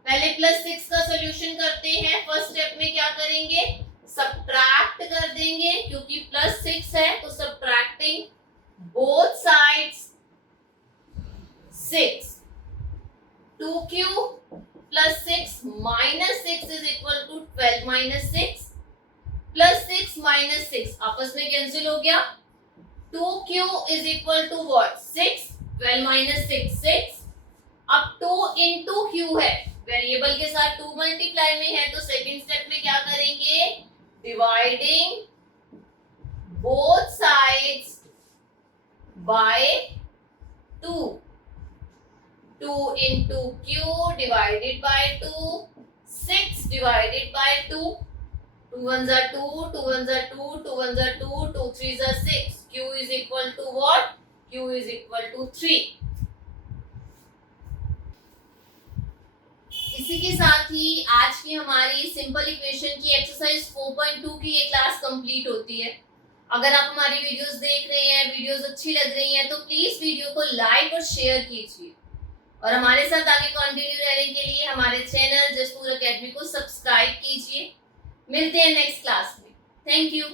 पहले प्लस 6 का सोल्यूशन करते हैं. फर्स्ट स्टेप में क्या करेंगे? सब्ट्रैक्ट कर देंगे क्योंकि प्लस 6 है तो subtracting both sides 6. 2Q plus 6 minus 6 is equal to 12 minus 6 plus 6 minus 6 आपस में कैंसिल हो गया. 2Q is equal to what? 6. 12 minus 6 6. अब 2 into Q है. वेरिएबल के साथ 2 मल्टीप्लाई में है तो सेकंड स्टेप में क्या करेंगे? Dividing both sides by 2. 2 into Q divided by 2. 6 divided by 2. 2 ones are 2, 2 ones are 2, 2 ones are 2, 2 threes are 6. Q is equal to what? Q is equal to 3. इसी के साथ ही आज की हमारी सिंपल इक्वेशन की एक्सरसाइज 4.2 की ये क्लास कंप्लीट होती है. अगर आप हमारी वीडियोस देख रहे हैं, वीडियोस अच्छी लग रही हैं तो प्लीज वीडियो को लाइक और शेयर कीजिए और हमारे साथ आगे कंटिन्यू रहने के लिए हमारे चैनल जसपुर एकेडमी को सब्सक्राइब कीजिए. मिलते हैं नेक्स्ट क्लास में. Thank you.